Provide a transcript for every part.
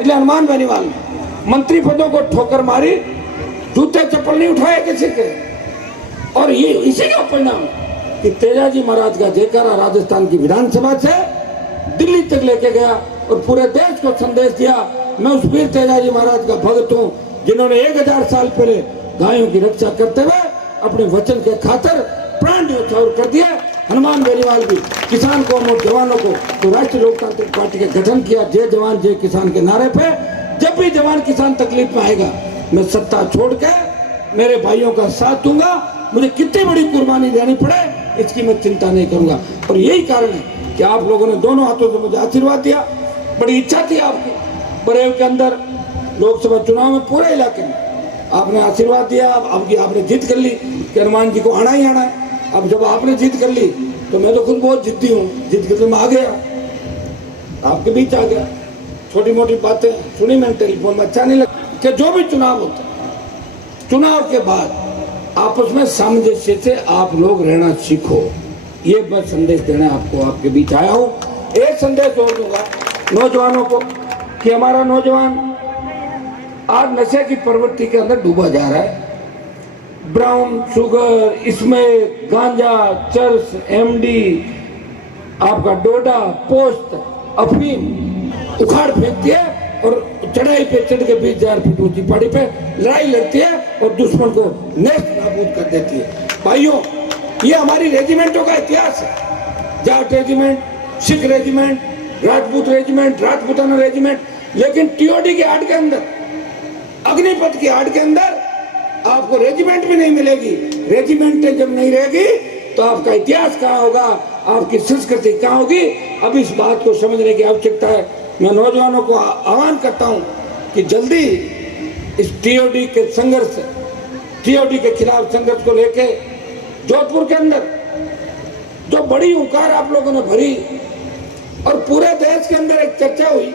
એટલે हनुमान बेनीवाल मंत्री पदों को ठोकर मारी, जूते चप्पल नहीं उठाए किसी के। और ये इसी का परिणाम कि तेजाजी महाराज का जयकारा राजस्थान की विधानसभा से दिल्ली तक लेके गया और पूरे देश को संदेश दिया, मैं उस वीर तेजाजी महाराज का भक्त हूँ जिन्होंने 1000 साल पहले गायों की रक्षा करते हुए अपने वचन के खातिर प्राण न्यौछावर कर दिया। हनुमान बेनीवाल भी किसान को और जवानों को तो राष्ट्रीय लोकतांत्रिक पार्टी के गठन किया, जय जवान जय किसान के नारे पे। जब भी जवान किसान तकलीफ में आएगा, मैं सत्ता छोड़ के मेरे भाइयों का साथ दूंगा, मुझे कितनी बड़ी कुर्बानी देनी पड़े इसकी मैं चिंता नहीं करूंगा। और यही कारण है कि आप लोगों ने दोनों हाथों से मुझे आशीर्वाद दिया। बड़ी इच्छा थी आपकी, बरेव के अंदर लोकसभा चुनाव में पूरे इलाके में आपने आशीर्वाद दिया, आपने जीत कर ली कि हनुमान जी को आना ही आना है। अब जब आपने जीत कर ली तो मैं तो खुद बहुत जिद्दी हूँ, जीत कर मैं आ गया, आपके बीच आ गया। छोटी मोटी बातें सुनी मैंने टेलीफोन में, अच्छा नहीं लगा कि जो भी चुनाव होता है, चुनाव के बाद आपस में सामंजस्य से आप लोग रहना सीखो। ये मैं संदेश देना आपको आपके बीच आया हूँ। एक संदेश और दूंगा नौजवानों को कि हमारा नौजवान आज नशे की प्रवृत्ति के अंदर डूबा जा रहा है। ब्राउन शुगर, इसमें गांजा, चरस, एमडी, आपका डोडा, पोस्ट, अफीम उखाड़ फेंकती है और चढ़ाई पे चढ़ के 20,000 फीट ऊंची पहाड़ी पे लड़ाई लड़ती है और दुश्मन को नेस्त नाबूद कर देती है। भाइयों, ये हमारी रेजिमेंटों का इतिहास है। Jat regiment, Sikh regiment, Rajput regiment, Rajputana regiment, लेकिन टीओडी के आड़ के अंदर, अग्निपथ की आड़ के अंदर आपको रेजिमेंट भी नहीं मिलेगी। रेजिमेंटें जब नहीं रहेगी तो आपका इतिहास कहाँ होगा, आपकी संस्कृति कहाँ होगी। अब इस बात को समझने की आवश्यकता है। मैं नौजवानों को आह्वान करता हूँ कि जल्दी इस टीओडी के संघर्ष, टीओडी के खिलाफ संघर्ष को लेके जोधपुर के अंदर जो बड़ी हुंकार आप लोगों ने भरी और पूरे देश के अंदर एक चर्चा हुई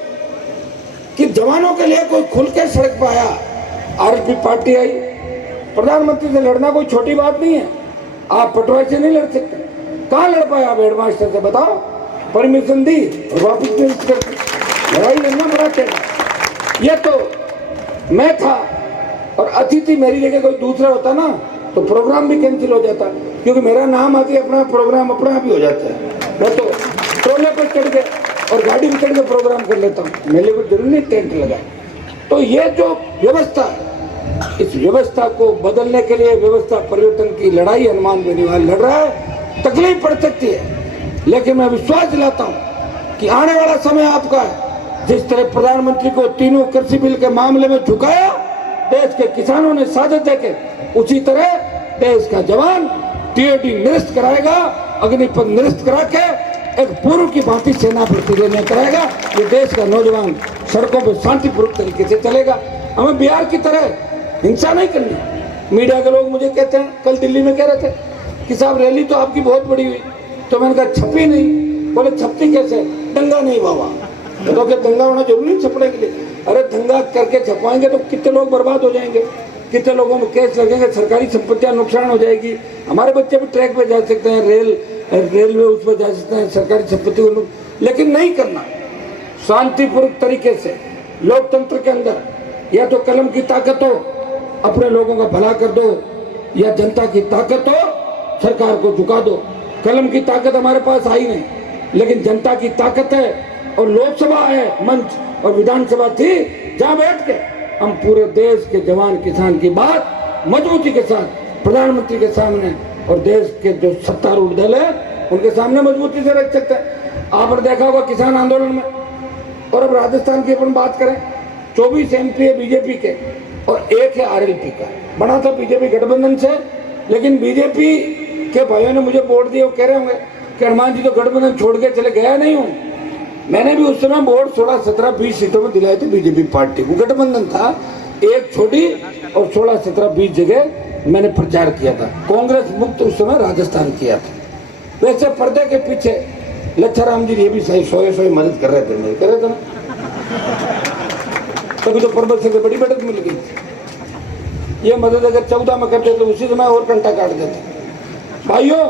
कि जवानों के लिए कोई खुल के सड़क पर आया, आरएसपी पार्टी आई। प्रधानमंत्री से लड़ना कोई छोटी बात नहीं है, आप पटवाई से नहीं लड़ सकते। कहाँ लड़ पाए आप हेडमास्टर से, बताओ। परमिशन दी और वापिस नहीं करते, लड़ाई लड़ना बड़ा टेढ़ा। ये तो मैं था और अतिथि मेरी जगह कोई दूसरा होता ना तो प्रोग्राम भी कैंसिल हो जाता, क्योंकि मेरा नाम आके अपना प्रोग्राम अपना आप ही हो जाता है। मैं तो टोले पर चढ़ के और गाड़ी में चढ़ के प्रोग्राम कर लेता हूँ, मेरे को जरूरी नहीं टेंट लगा। तो ये जो व्यवस्था है, इस व्यवस्था को बदलने के लिए व्यवस्था परिवर्तन की लड़ाई हनुमान बेनीवाल लड़ रहा है। तकलीफ पड़ सकती है, लेकिन मैं विश्वास दिलाता हूँ कि आने वाला समय आपका है। जिस तरह प्रधानमंत्री को तीनों कृषि बिल के मामले में झुकाया, देश के किसानों ने साझा देके, उसी तरह देश का जवान टीओडी निरस्त कराएगा, अग्निपथ निरस्त करा के एक पूर्व की भांति सेना भर्ती लेने कराएगा। ये देश का नौजवान सड़कों पर शांतिपूर्वक तरीके से चलेगा। हमें बिहार की तरह हिंसा नहीं करनी। मीडिया के लोग मुझे कहते हैं, कल दिल्ली में कह रहे थे कि साहब रैली तो आपकी बहुत बड़ी हुई, तो मैंने कहा छपी नहीं। बोले छपती कैसे, दंगा नहीं हुआ। तो क्या दंगा होना जरूरी छपने के लिए? अरे दंगा करके छपवाएंगे तो कितने लोग बर्बाद हो जाएंगे, कितने लोगों में केस लगेंगे, सरकारी संपत्तियां नुकसान हो जाएगी। हमारे बच्चे भी ट्रैक पे जा सकते हैं, रेलवे उस पर जा सकते हैं, सरकारी संपत्ति को, लेकिन नहीं करना। शांतिपूर्वक तरीके से लोकतंत्र के अंदर या तो कलम की ताकत हो, अपने लोगों का भला कर दो, या जनता की ताकत हो, सरकार को झुका दो। कलम की ताकत हमारे पास आई नहीं, लेकिन जनता की ताकत है। और लोकसभा है मंच और विधानसभा थी जहां बैठ के हम पूरे देश के जवान किसान की बात मजबूती के साथ प्रधानमंत्री के सामने और देश के जो सत्तारूढ़ दल है उनके सामने मजबूती से रख सकते हैं। आपने देखा होगा किसान आंदोलन में। और अब राजस्थान की अपन बात करें, 24 एमपी है बीजेपी के और 1 है आरएलपी का। बना था बीजेपी गठबंधन से, लेकिन बीजेपी के भाइयों ने मुझे वोट दिए, वो कह रहे होंगे कि हनुमान जी तो गठबंधन छोड़ के चले, गया नहीं हूँ। मैंने भी उस समय वोट 16, 17, 20 सीटों में दिलाए थे बीजेपी पार्टी को। गठबंधन था, एक छोड़ी और 16, 17, 20 जगह मैंने प्रचार किया था। कांग्रेस मुक्त उस समय राजस्थान किया था। वैसे पर्दे के पीछे लच्छाराम जी ये भी सही 100 मदद कर रहे थे, नहीं कर रहे थे ना, तभी तो पर्वत से बड़ी मदद मिल गई। ये मदद अगर 14 में करते तो उसी समय और घंटा काट देते। भाइयों,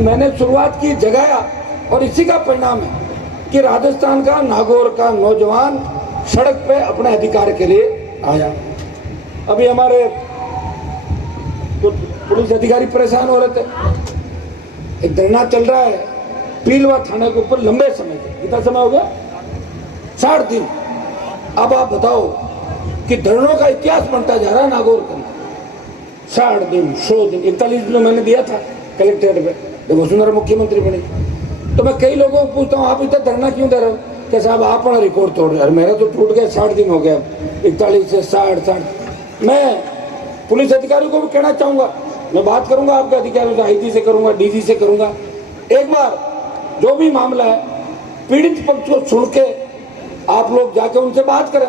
मैंने शुरुआत की, जगाया, और इसी का परिणाम है कि राजस्थान का नागौर का नौजवान सड़क पे अपने अधिकार के लिए आया। अभी हमारे कुछ पुलिस अधिकारी परेशान हो रहे थे, एक धरना चल रहा है पीलवा थाने के ऊपर लंबे समय से। कितना समय हो गया? 60 दिन। अब आप बताओ कि धरनों का इतिहास बनता जा रहा है नागौर के अंदर। 60 दिन, 100 दिन, 41 दिन मैंने दिया था कलेक्ट्रेट पे जब वसुंधरा मुख्यमंत्री बनी। तो मैं कई लोगों को पूछता हूँ, आप इतना धरना क्यों दे रहे हो? कि साहब आप अपना रिकॉर्ड तोड़ रहे हो। मेरा तो टूट गया, 60 दिन हो गया, 41 से 60। मैं पुलिस अधिकारियों को भी कहना चाहूंगा, मैं बात करूंगा आपके अधिकारियों से, आईजी से करूंगा, डीजी से करूंगा, एक बार जो भी मामला है पीड़ित पक्ष को सुन के आप लोग जाके उनसे बात करें,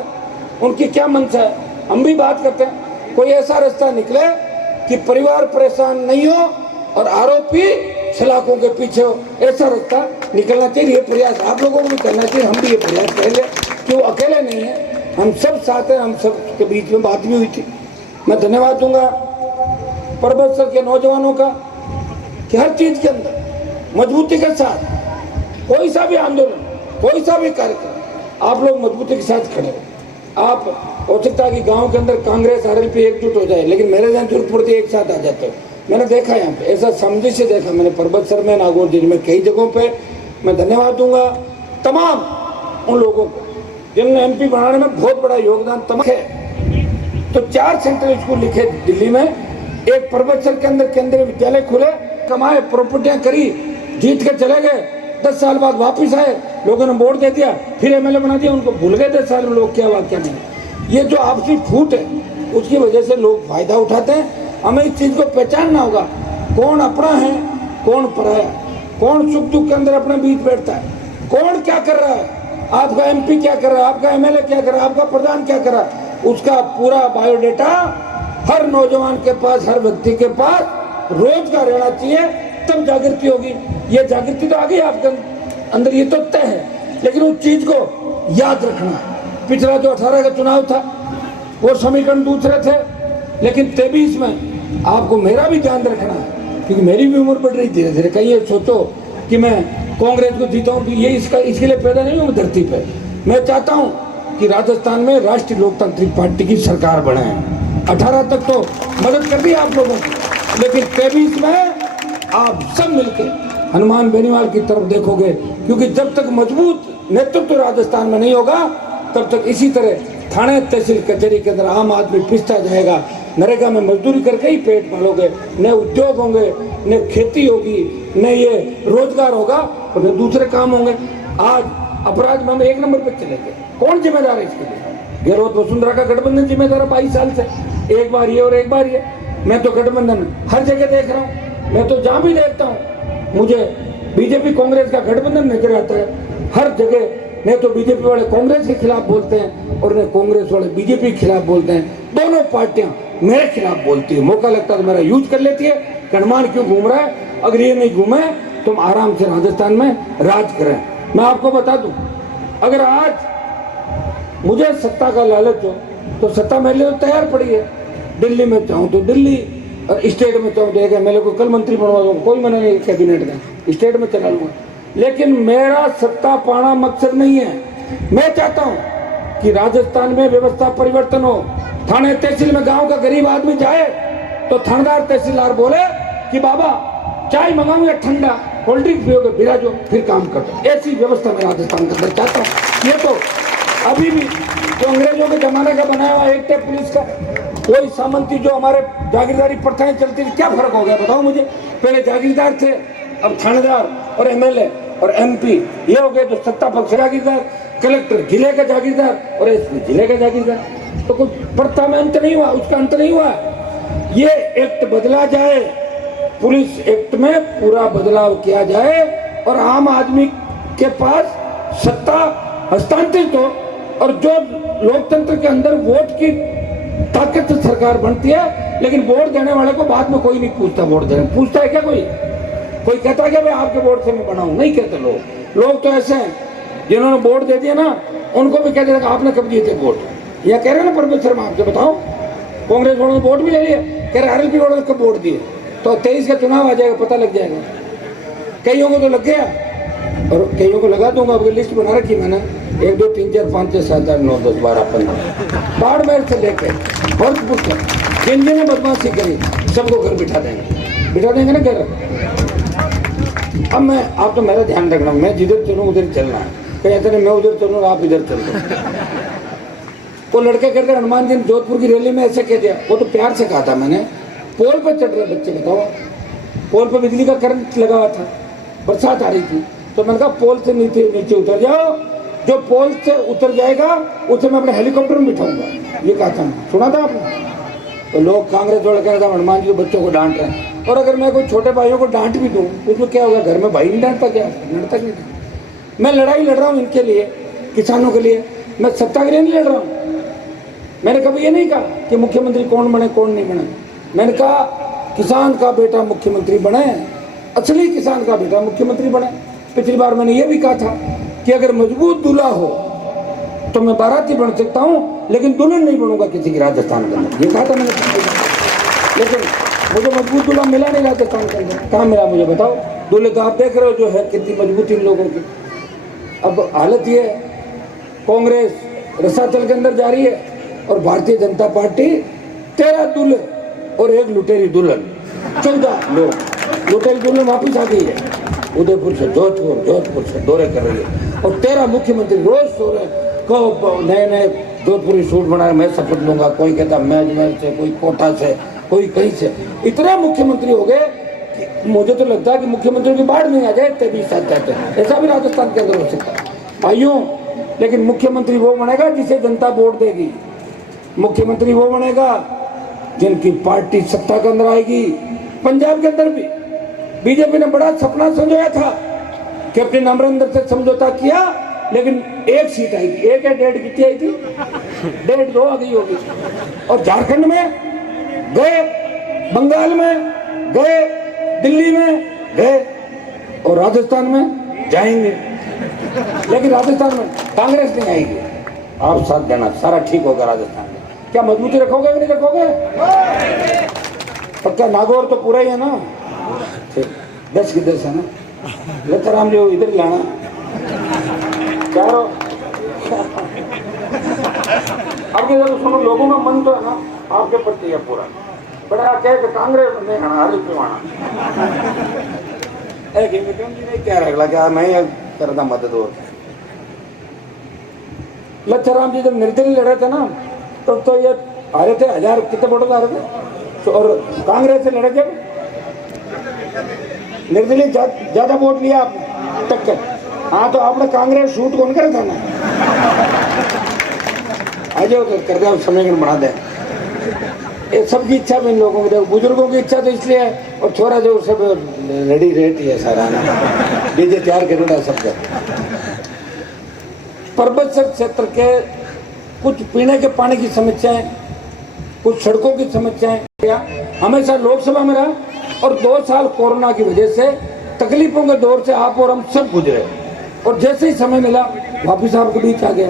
उनकी क्या मंशा है। हम भी बात करते हैं, कोई ऐसा रास्ता निकले कि परिवार परेशान नहीं हो और आरोपी सलाखों के पीछे हो, ऐसा रास्ता निकलना चाहिए। ये प्रयास आप लोगों को भी करना चाहिए, हम भी ये प्रयास करेंगे कि वो अकेले नहीं है, हम सब साथ हैं। हम सब के बीच में बात भी हुई थी। मैं धन्यवाद दूंगा परबतसर के नौजवानों का कि हर चीज के अंदर मजबूती के साथ कोई सा भी आंदोलन, कोई सा भी कार्यक्रम, आप लोग मजबूती के साथ खड़े हो। आप हो सकता है कि गांव के अंदर कांग्रेस आरएलपी एकजुट हो जाए, लेकिन मेरे जहाँ जरूरत एक साथ आ जाते हो। मैंने देखा यहाँ पे, ऐसा समझे से देखा मैंने परबतसर में, नागौर जिले में, कई जगहों पे। मैं धन्यवाद दूंगा तमाम उन लोगों को जिन्होंने एमपी बनाने में बहुत बड़ा योगदान तमाम है। तो 4 सेंट्रल स्कूल लिखे दिल्ली में, एक परबतसर के अंदर केंद्रीय विद्यालय खुले, कमाए, प्रॉपर्टियां करी, जीत के चले गए, 10 साल बाद वापिस आए, लोगों ने वोट दे दिया, फिर एमएलए बना दिया, उनको भूल गए 10 साल में लोग क्या हुआ क्या नहीं। ये जो आपसी फूट है उसकी वजह से लोग फायदा उठाते हैं। हमें इस चीज को पहचानना होगा, कौन अपना है, कौन पराया, कौन सुख दुख के अंदर अपने बीच बैठता है, कौन क्या कर रहा है, आपका एमपी क्या कर रहा है, आपका एमएलए क्या कर रहा है, आपका प्रधान क्या कर रहा है, उसका पूरा बायोडेटा हर नौजवान के पास, हर व्यक्ति के पास रोजगार रहना चाहिए, तब जागृति होगी। ये जागृति तो आ गई आपके अंदर, ये तो तय है, लेकिन उस चीज को याद रखना है। पिछला जो 18 का चुनाव था वो समीकरण दूसरे थे, लेकिन 23 में आपको मेरा भी ध्यान रखना है, क्योंकि मेरी भी उम्र बढ़ रही धीरे धीरे। कहीं ये सोचो कि मैं कांग्रेस को जीता हूँ, ये इसके लिए पैदा नहीं हूँ मैं धरती पे। मैं चाहता हूँ कि राजस्थान में राष्ट्रीय लोकतांत्रिक पार्टी की सरकार बने। 18 तक तो मदद कर दी आप लोगों की, लेकिन 23 में आप सब मिलकर हनुमान बेनीवाल की तरफ देखोगे, क्योंकि जब तक मजबूत नेतृत्व राजस्थान में नहीं होगा तब तक इसी तरह थाने तहसील कचहरी के अंदर आम आदमी पिसता जाएगा। नरेगा में मजदूरी करके ही पेट पालोगे, न उद्योग होंगे, न खेती होगी, न ये रोजगार होगा, और न दूसरे काम होंगे। आज अपराध में हम 1 नंबर पर चलेंगे, कौन जिम्मेदार है इसके लिए? ये रोज वसुंधरा का गठबंधन जिम्मेदार है 22 साल से, एक बार ये और एक बार ये। मैं तो गठबंधन हर जगह देख रहा हूँ, मैं तो जहाँ भी देखता हूँ मुझे बीजेपी कांग्रेस का गठबंधन नजर आता है हर जगह। नहीं तो बीजेपी वाले कांग्रेस के खिलाफ बोलते हैं और नहीं कांग्रेस वाले बीजेपी के खिलाफ बोलते हैं। दोनों पार्टियां मेरे खिलाफ बोलती है, मौका लगता है तो मेरा यूज कर लेती है। हनुमान क्यों घूम रहा है? अगर ये नहीं घूमे तुम आराम से राजस्थान में राज करें। मैं आपको बता दूं, अगर आज मुझे सत्ता का लालच हो तो सत्ता मेरे लिए तो तैयार पड़ी है। दिल्ली में चाहूँ तो दिल्ली, और स्टेट में चाहूँ तो मेरे को कल मंत्री बनवा दूंगा, कोई मना नहीं कैबिनेट का, स्टेट में चला लूंगा। लेकिन मेरा सत्ता पाना मकसद नहीं है। मैं चाहता हूं कि राजस्थान में व्यवस्था परिवर्तन हो। थाने तहसील में गांव का गरीब आदमी जाए तो थानेदार तहसीलदार बोले कि बाबा चाय मंगाऊं या ठंडा, कोल्ड ड्रिंक पियोगे, बिराजो, फिर काम कर दो। ऐसी व्यवस्था मैं राजस्थान के अंदर चाहता हूँ। ये तो अभी भी जो अंग्रेजों के जमाने का बनाया हुआ एक्ट है पुलिस का, कोई सामंती जो हमारे जागीरदारी प्रथाएं चलती थी, क्या फर्क हो गया बताओ मुझे? पहले जागीरदार थे, अब थानेदार और एमएलए और एमपी ये हो गए जो सत्ता पक्ष जागीरदार, कलेक्टर जिले का जागीरदार और एसपी जिले का जागीरदार। तो कुछ प्रथा में अंत नहीं हुआ, उसका अंत नहीं हुआ। ये एक्ट बदला जाए, पुलिस एक्ट में पूरा बदलाव किया जाए और आम आदमी के पास सत्ता हस्तांतरित हो, और जो लोकतंत्र के अंदर वोट की ताकत से सरकार बनती है, लेकिन वोट देने वाले को बाद में कोई नहीं पूछता। वोट देने पूछता है क्या कोई कहता है क्या भाई आपके वोट से मैं बनाऊं? नहीं कहते लोग तो ऐसे हैं जिन्होंने वोट दे दिया ना, उनको भी कहते थे आपने कब दिए थे वोट? या कह रहे हैं ना परमेश्वर में आपसे बताओ, कांग्रेस वालों ने वोट भी ले लिया, कह रहे आरएलपी वालों ने कब वोट दिए? तो 23 का चुनाव आ जाएगा, पता लग जाएगा। कईयों को तो लग गया और कईयों को लगा दूंगा, लिस्ट बना रखी मैंने। 1 2 3 4 5 6 7 8 9 10 12 15 बाड़मेर से लेके भरतपुर तक जिन जिन्हें बदमाशी करी सबको घर बिठा देंगे ना घर। अब मैं आप तो मेरा ध्यान रखना, मैं जिधर चलूँ उधर चलना है, कहीं ऐसा नहीं मैं उधर चलूँ आप इधर चल दो। वो लड़के कहते हनुमान जी ने जोधपुर की रैली में ऐसे कह दिया, वो तो प्यार से कहा था मैंने। पोल पर चढ़ रहे बच्चे, बताओ पोल पर बिजली का करंट लगा हुआ था, बरसात आ रही थी, तो मैंने कहा पोल से नीचे उतर जाओ, जो पोल से उतर जाएगा उसे मैं अपने हेलीकॉप्टर में बिठाऊंगा, ये कहा था, सुना था आपने। तो लोग कांग्रेस जोड़ कह रहे थे हनुमान जी बच्चों को डांट रहे हैं, और अगर मैं कोई छोटे भाइयों को डांट भी दूं उसमें क्या होगा, घर में भाई नहीं डांटता क्या, डांटता नहीं। मैं लड़ाई लड़ रहा हूँ इनके लिए, किसानों के लिए, मैं सत्ता के लिए नहीं लड़ रहा हूँ। मैंने कभी ये नहीं कहा कि मुख्यमंत्री कौन बने कौन नहीं बने, मैंने कहा किसान का बेटा मुख्यमंत्री बने, असली किसान का बेटा मुख्यमंत्री बने। पिछली बार मैंने ये भी कहा था कि अगर मजबूत दूल्हा हो तो मैं बाराती बन सकता हूँ, लेकिन दुल्हन नहीं बनूंगा किसी की राजस्थान के अंदर, ये कहा था मैंने। लेकिन मुझे मजबूत दूल्हा मिला नहीं राजस्थान के अंदर, कहाँ मिला मुझे बताओ। दूल्हे तो आप देख रहे हो जो है कितनी मजबूती इन लोगों की। अब हालत ये है, कांग्रेस रसातल के अंदर जा रही है और भारतीय जनता पार्टी 13 दूल्हे और 1 लुटेरी दुल्हन, 14 लोग, लुटेरी दुल्हन वापिस आ गई है उदयपुर से, जोधपुर से दौरे कर रही है, और 13 मुख्यमंत्री रोज सो रहे को नए जोधपुरी सूट बनाए, मैं शपथ लूंगा, कोई कहता मैं अजमेर से, कोई कोटा से, कोई कहीं से, इतने मुख्यमंत्री हो गए कि मुझे तो लगता है कि मुख्यमंत्री की बाढ़ नहीं आ जाए तभी साथ जाते हैं। ऐसा भी राजस्थान के अंदर हो सकता है भाइयों। लेकिन मुख्यमंत्री वो बनेगा जिसे जनता वोट देगी, मुख्यमंत्री वो बनेगा जिनकी पार्टी सत्ता के अंदर आएगी। पंजाब के अंदर भी बीजेपी ने बड़ा सपना संजोया था कि अपने नमरिंदर से समझौता किया, लेकिन 1 सीट आई थी, 1 या 1.5 कितनी आई थी, 1.5 2 आ गई होगी। और झारखंड में गए, बंगाल में गए, दिल्ली में गए, और राजस्थान में जाएंगे, लेकिन राजस्थान में कांग्रेस नहीं आएगी। आप साथ देना, सारा ठीक होगा राजस्थान में। क्या मजबूती रखोगे कि नहीं रखोगे? पक्का नागौर तो पूरा ही है ना, 10 की 10 है ना, लताराम जी इधर ही लाना चारों। अब ये सुनो, लोगों का मन तो है ना आपके प्रति है पूरा, बड़ा कह के कांग्रेस नहीं खाना, हर क्यों आना नहीं कह रहा क्या मैं करता मदद। और लच्छाराम जी जब निर्दलीय लड़े थे ना तब तो ये हारे थे, 1000 कितने वोटों से हारे थे, तो और कांग्रेस से लड़े जब निर्दलीय ज्यादा वोट लिया आपने टक्कर। हाँ तो आपने कांग्रेस शूट कौन करे था ना, आ जाओ तो कर दे, समीकरण बना दे। ये सबकी इच्छा भी इन लोगों की, देखो बुजुर्गों की इच्छा तो इसलिए है, और छोरा जो सब रेडी रहती है सारा डीजे तैयार कर रहा सबका। पर्वत क्षेत्र के कुछ पीने के पानी की समस्याएं, कुछ सड़कों की समस्याएं हमेशा लोकसभा में रहा, और 2 साल कोरोना की वजह से तकलीफों के दौर से आप और हम सब गुजरे, और जैसे ही समय मिला वापिस आपके बीच आ गया,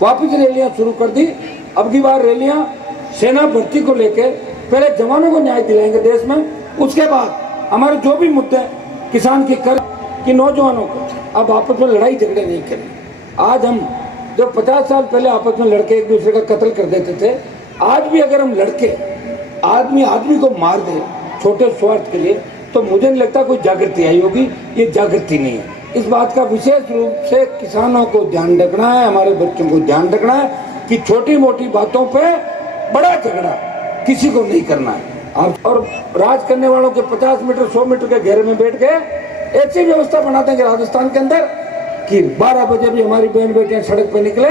वापिस रैलियां शुरू कर दी। अब की बार रैलियां सेना भर्ती को लेके, पहले जवानों को न्याय दिलाएंगे देश में, उसके बाद हमारे जो भी मुद्दे, किसान की कर की, नौजवानों को, अब आपस में लड़ाई झगड़े नहीं करें। आज हम जो 50 साल पहले आपस में लड़के एक दूसरे का कत्ल कर देते थे, आज भी अगर हम लड़के आदमी को मार दे छोटे स्वार्थ के लिए, तो मुझे नहीं लगता कोई जागृति आई होगी। ये जागृति नहीं है। इस बात का विशेष रूप से किसानों को ध्यान रखना है, हमारे बच्चों को ध्यान रखना है कि छोटी मोटी बातों पे बड़ा झगड़ा किसी को नहीं करना है। और राज करने वालों के 50 मीटर 100 मीटर के घेरे में बैठ के ऐसी व्यवस्था बना देंगे राजस्थान के अंदर कि 12 बजे भी हमारी बहन बेटियां सड़क पे निकले,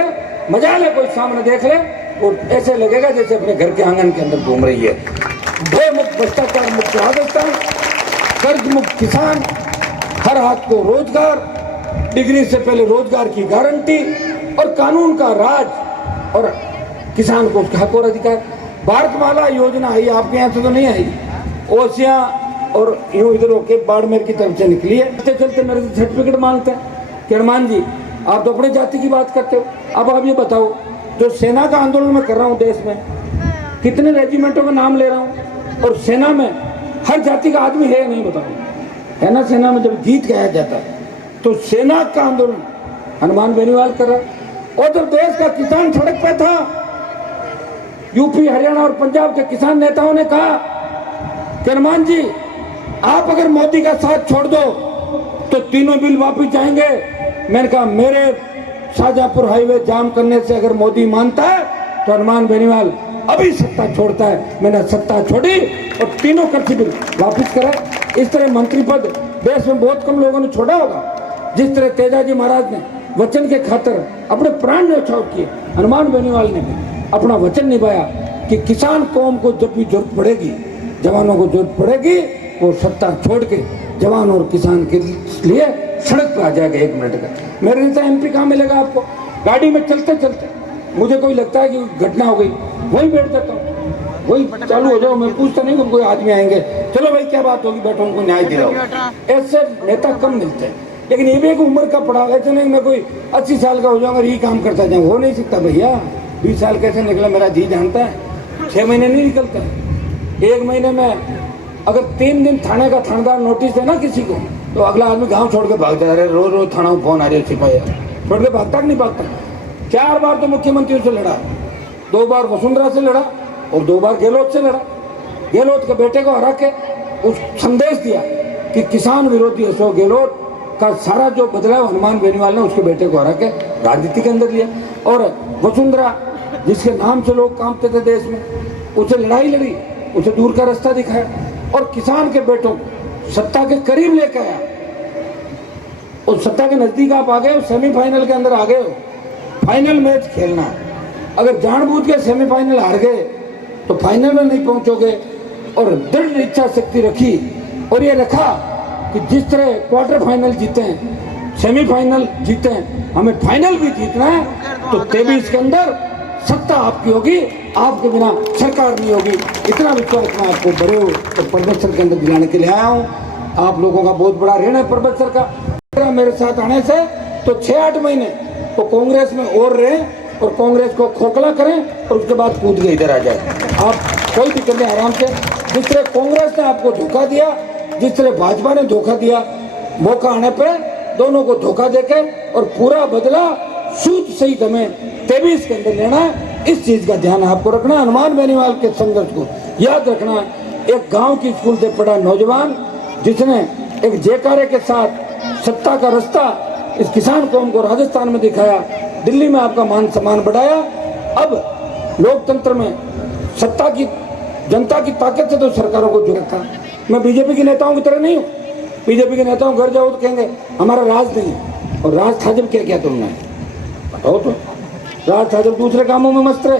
मजा ले, कोई सामने देख ले, और ऐसे लगेगा जैसे अपने घर के आंगन के अंदर घूम रही है। भय मुक्त, भ्रष्टाचार मुक्त राजस्थान, कर्ज मुक्त किसान, हर हाथ को रोजगार, डिग्री से पहले रोजगार की गारंटी, और कानून का राज, और किसान को उसके हक और अधिकार। भारतमाला योजना आई, आपके यहाँ से तो नहीं आई, ओसिया और यूं इधर होके बाड़मेर की तरफ से निकली है। चलते चलते मेरे से सर्टिफिकेट मांगते हैं कि हनुमान जी आप तो अपने जाति की बात करते हो। अब आप ये बताओ, जो सेना का आंदोलन मैं कर रहा हूँ देश में, कितने रेजिमेंटों का नाम ले रहा हूँ, और सेना में हर जाति का आदमी है नहीं, बताओ है ना। सेना में जब गीत गाया जाता है तो सेना का आंदोलन हनुमान बेनीवाल कर रहा है। और जब देश का किसान सड़क पे था, यूपी, हरियाणा और पंजाब के किसान नेताओं ने कहा कि हनुमान जी, आप अगर मोदी का साथ छोड़ दो तो तीनों बिल वापस जाएंगे। मैंने कहा, मेरे शाहजहांपुर हाईवे जाम करने से अगर मोदी मानता है तो हनुमान बेनीवाल अभी सत्ता छोड़ता है। मैंने सत्ता छोड़ी और तीनों कृषि बिल वापस करा। इस तरह मंत्री पद देश में बहुत कम लोगों ने छोड़ा होगा। जिस तरह तेजाजी महाराज ने वचन के खातिर अपने प्राण न्यौछावर किए, हनुमान बेनीवाल ने भी अपना वचन निभाया कि किसान कौम को जब भी जरूरत पड़ेगी, जवानों को जरूरत पड़ेगी, वो सत्ता छोड़ के जवान और किसान के लिए सड़क पर आ जाएगा 1 मिनट का। मेरे नेता MP कहाँ मिलेगा आपको? गाड़ी में चलते चलते मुझे कोई लगता है कि घटना हो गई, वहीं बैठ जाता हूँ, वही चालू हो जाओ। मैं पूछता नहीं कि कोई आदमी आएंगे, चलो भाई क्या बात होगी, बैठो, उनको न्याय दिलाओ। ऐसे नेता कम मिलते हैं। लेकिन ये भी एक उम्र का पड़ा, ऐसे नहीं मैं कोई 80 साल का हो जाऊंगा, यही काम करता जाऊँ, हो नहीं सकता भैया। 20 साल कैसे निकला मेरा जी जानता है। 6 महीने नहीं निकलता। 1 महीने में अगर 3 दिन थाने का थानेदार नोटिस देना किसी को, तो अगला आदमी गांव छोड़ के भाग जा रहे। रोज रोज थाना में फोन आ रही है, सिपाही छोड़ के भागता नहीं भागता। 4 बार तो मुख्यमंत्री से लड़ा, 2 बार वसुंधरा से लड़ा और 2 बार गहलोत से लड़ा। गहलोत के बेटे को हरा के उस संदेश दिया कि किसान विरोधी अशोक गहलोत का सारा जो बदलाव हनुमान बेनीवाल ने उसके बेटे को हरा के राजनीति के अंदर लिया। और वसुंधरा, जिसके नाम से लोग कांपते थे देश में, उसे लड़ाई लड़ी, उसे दूर का रास्ता दिखाया और किसान के बेटों को सत्ता के करीब लेकर आया। उस सत्ता के नजदीक आप आ गए हो, सेमीफाइनल के अंदर आ गए हो। फाइनल मैच खेलना है। अगर जानबूझ के सेमीफाइनल हार गए तो फाइनल में नहीं पहुंचोगे। और दृढ़ इच्छा शक्ति रखी और ये रखा कि जिस तरह क्वार्टर फाइनल जीते हैं, सेमीफाइनल जीते हैं, हमें फाइनल भी जीतना है। तो 23 के अंदर सत्ता आपकी होगी, आपके बिना सरकार नहीं होगी। इतना विश्वास मैं आपको बड़े हो तो परमेश्वर के अंदर दिलाने के लिए आया हूँ। आप लोगों का बहुत बड़ा ऋण है परमेश्वर का। मेरे साथ आने से तो 6-8 महीने तो कांग्रेस में और रहे और कांग्रेस को खोखला करें और उसके बाद कूद के इधर आ जाए। आप कोई दिक्कत नहीं, आराम से। जिस तरह कांग्रेस ने आपको धोखा दिया, जिस तरह भाजपा ने धोखा दिया, मौका आने पर दोनों को धोखा देके और पूरा बदला सूद सहित हमें 23 के अंदर लेना है। इस चीज का ध्यान आपको रखना है। हनुमान बेनीवाल के संघर्ष को याद रखना है। एक गांव की स्कूल से पढ़ा नौजवान जिसने एक जयकारे के साथ सत्ता का रास्ता इस किसान कौम को राजस्थान में दिखाया, दिल्ली में आपका मान सम्मान बढ़ाया। अब लोकतंत्र में सत्ता की, जनता की ताकत से तो सरकारों को जुड़ा था। मैं बीजेपी के नेताओं की तरह नहीं हूँ। बीजेपी के नेताओं घर जाओ तो कहेंगे हमारा राज नहीं है। और राज था जब क्या किया तुमने बताओ तो? राज था जब दूसरे कामों में मस्त रहे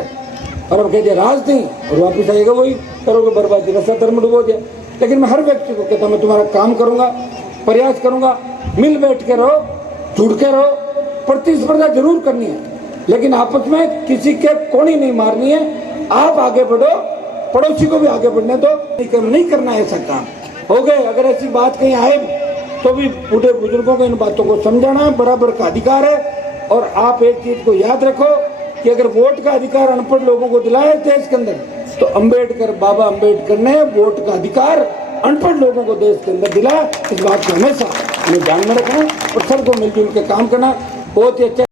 और अब कहते राज नहीं, और वापिस आएगा वही करोगे बर्बादी, रसा धर्म डुबो दिया। लेकिन मैं हर व्यक्ति को कहता मैं तुम्हारा काम करूंगा, प्रयास करूंगा, मिल बैठ के रहो, जुड़ के रहो। प्रतिस्पर्धा जरूर करनी है लेकिन आपस में किसी के कोनी नहीं मारनी है। आप आगे बढ़ो, पड़ोसी को भी आगे बढ़ने दो। नहीं करना है ऐसा काम। हो गए अगर ऐसी बात कहीं आए तो भी बूढ़े बुजुर्गों को इन बातों को समझाना है, बराबर का अधिकार है। और आप एक चीज को याद रखो कि अगर वोट का अधिकार अनपढ़ लोगों को दिलाया देश के अंदर तो अंबेडकर, बाबा अंबेडकर ने वोट का अधिकार अनपढ़ लोगों को देश के अंदर दिलाया। इस बात को हमेशा हमें ध्यान में रखना और सबको मिलजुल के काम करना। बहुत ही अच्छा।